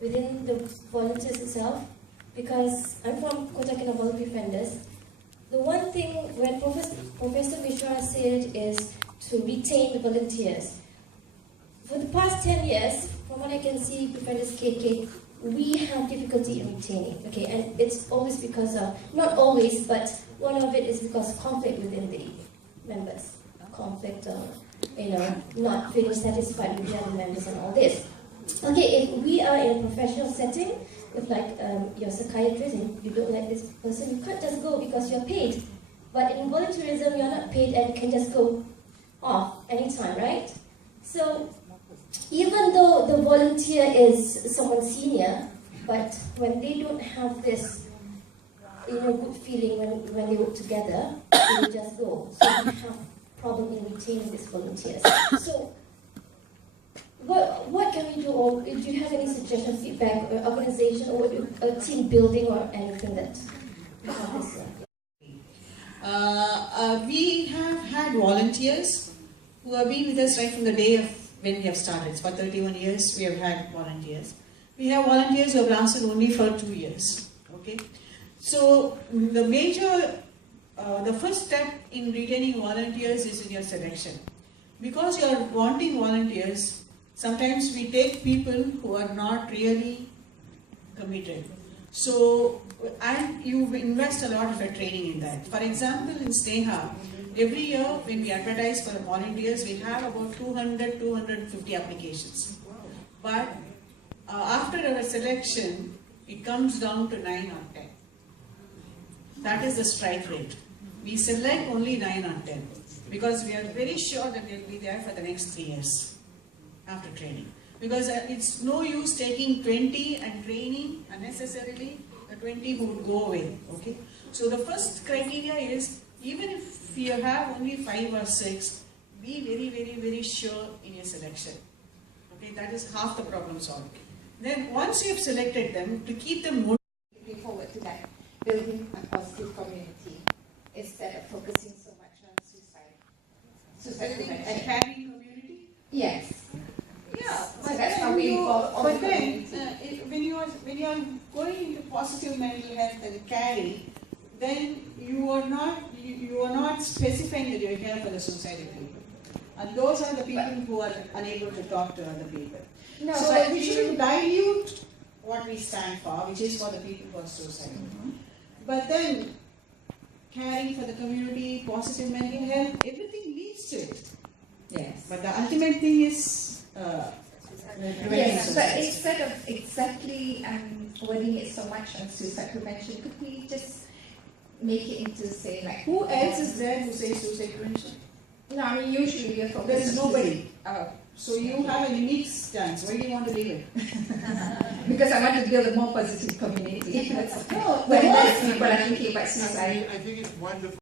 within the volunteers itself, because I'm from Kota Kinabalu Befrienders. The one thing when Professor Mishra said is to retain the volunteers. For the past 10 years, from what I can see, Befrienders KK, we have difficulty in retaining, okay, and it's always because of, not always, but one of it is because of conflict within the members. Conflict, not feeling satisfied with the other members and all this. Okay, if we are in a professional setting, if like you're a psychiatrist and you don't like this person, you can't just go because you're paid. But in volunteerism, you're not paid and you can just go off anytime, right? So, even though the volunteer is someone senior, but when they don't have this, good feeling when they work together, they will just go. So we have problem in retaining these volunteers. So, what can we do, or do you have any suggestion, feedback, or organization, or team building, or anything that you have this we have had volunteers who have been with us right from the day of when we have started. For 31 years, we have had volunteers. We have volunteers who have lasted only for 2 years. Okay, so the first step in retaining volunteers is in your selection. Because you are wanting volunteers, sometimes we take people who are not really committed. So, and you invest a lot of your training in that. For example, in Sneha, every year when we advertise for the volunteers, we have about 200-250 applications. But after our selection, it comes down to 9 or 10. That is the strike rate. We select only 9 or 10 because we are very sure that they will be there for the next 3 years after training. Because it's no use taking 20 and training unnecessarily, the 20 who would go away. Okay. So the first criteria is, even if you have only 5 or 6, be very, very, very sure in your selection. Okay, that is half the problem solved. Then once you have selected them, to keep them motivated. Looking forward to that, building a positive community instead of focusing so much on suicide. Suicide prevention. A caring community? Yes. Yeah, so that's how we involve all the community. When you are going into positive mental health and caring, then you are not specifying that you are here for the suicidal people, and those are the people who are unable to talk to other people. No, so but we shouldn't dilute what we stand for, which is for the people who are suicidal. But then, caring for the community, positive mental health, everything leads to it. Yes. But the ultimate thing is yes, but instead of exactly wording it so much on suicide prevention, could we just make it into, say, like... Who else is there who says suicide prevention? No, I mean, usually we are focused. There is nobody. Oh. So you have a unique stance. Why do you want to leave it? Because I want to build a more positive community. No, when less people are thinking about suicide. I think it's wonderful.